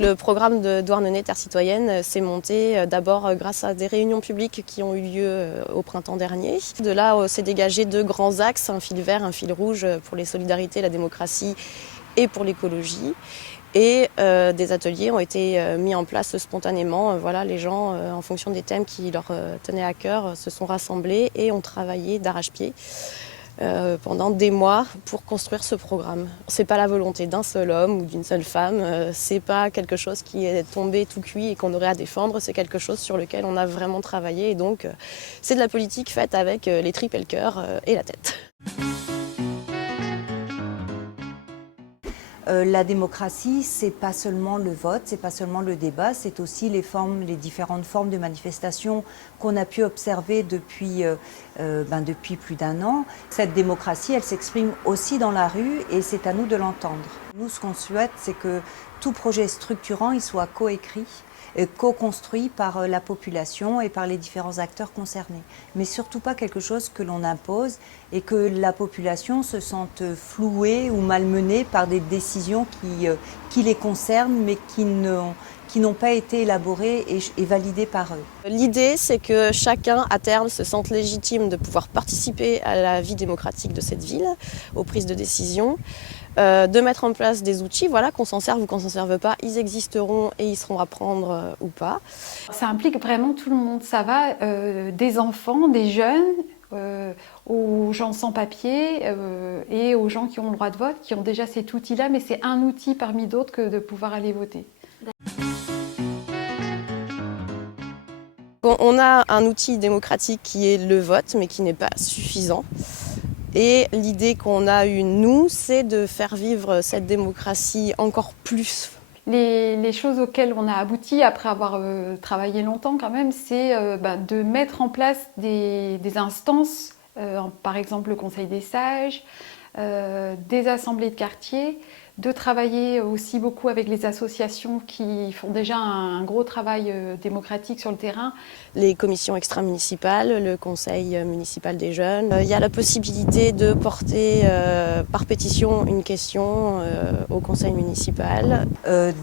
Le programme de Douarnenez Terre Citoyenne s'est monté d'abord grâce à des réunions publiques qui ont eu lieu au printemps dernier. De là, s'est dégagé deux grands axes, un fil vert, un fil rouge pour les solidarités, la démocratie et pour l'écologie. Et des ateliers ont été mis en place spontanément. Voilà, les gens, en fonction des thèmes qui leur tenaient à cœur, se sont rassemblés et ont travaillé d'arrache-pied pendant des mois pour construire ce programme. C'est pas la volonté d'un seul homme ou d'une seule femme, c'est pas quelque chose qui est tombé tout cuit et qu'on aurait à défendre, c'est quelque chose sur lequel on a vraiment travaillé et donc c'est de la politique faite avec les tripes et le cœur et la tête. La démocratie, c'est pas seulement le vote, c'est pas seulement le débat, c'est aussi les différentes formes de manifestation qu'on a pu observer depuis plus d'1 an. Cette démocratie, elle s'exprime aussi dans la rue et c'est à nous de l'entendre. Nous, ce qu'on souhaite, c'est que tout projet structurant, il soit coécrit, co-construit par la population et par les différents acteurs concernés. Mais surtout pas quelque chose que l'on impose et que la population se sente flouée ou malmenée par des décisions qui les concernent mais qui n'ont pas été élaborées et validées par eux. L'idée, c'est que chacun, à terme, se sente légitime de pouvoir participer à la vie démocratique de cette ville, aux prises de décision, de mettre en place des outils, voilà, qu'on s'en serve ou qu'on s'en serve pas, ils existeront et ils seront à prendre ou pas. Ça implique vraiment tout le monde, ça va des enfants, des jeunes, aux gens sans papier et aux gens qui ont le droit de vote, qui ont déjà cet outil-là, mais c'est un outil parmi d'autres que de pouvoir aller voter. On a un outil démocratique qui est le vote, mais qui n'est pas suffisant. Et l'idée qu'on a eue, nous, c'est de faire vivre cette démocratie encore plus. Les choses auxquelles on a abouti, après avoir travaillé longtemps quand même, c'est de mettre en place des instances, par exemple le Conseil des sages, des assemblées de quartier, de travailler aussi beaucoup avec les associations qui font déjà un gros travail démocratique sur le terrain. Les commissions extra-municipales, le conseil municipal des jeunes. Il y a la possibilité de porter par pétition une question au conseil municipal.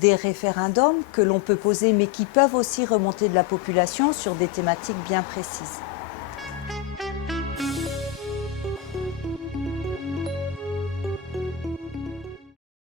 Des référendums que l'on peut poser mais qui peuvent aussi remonter de la population sur des thématiques bien précises.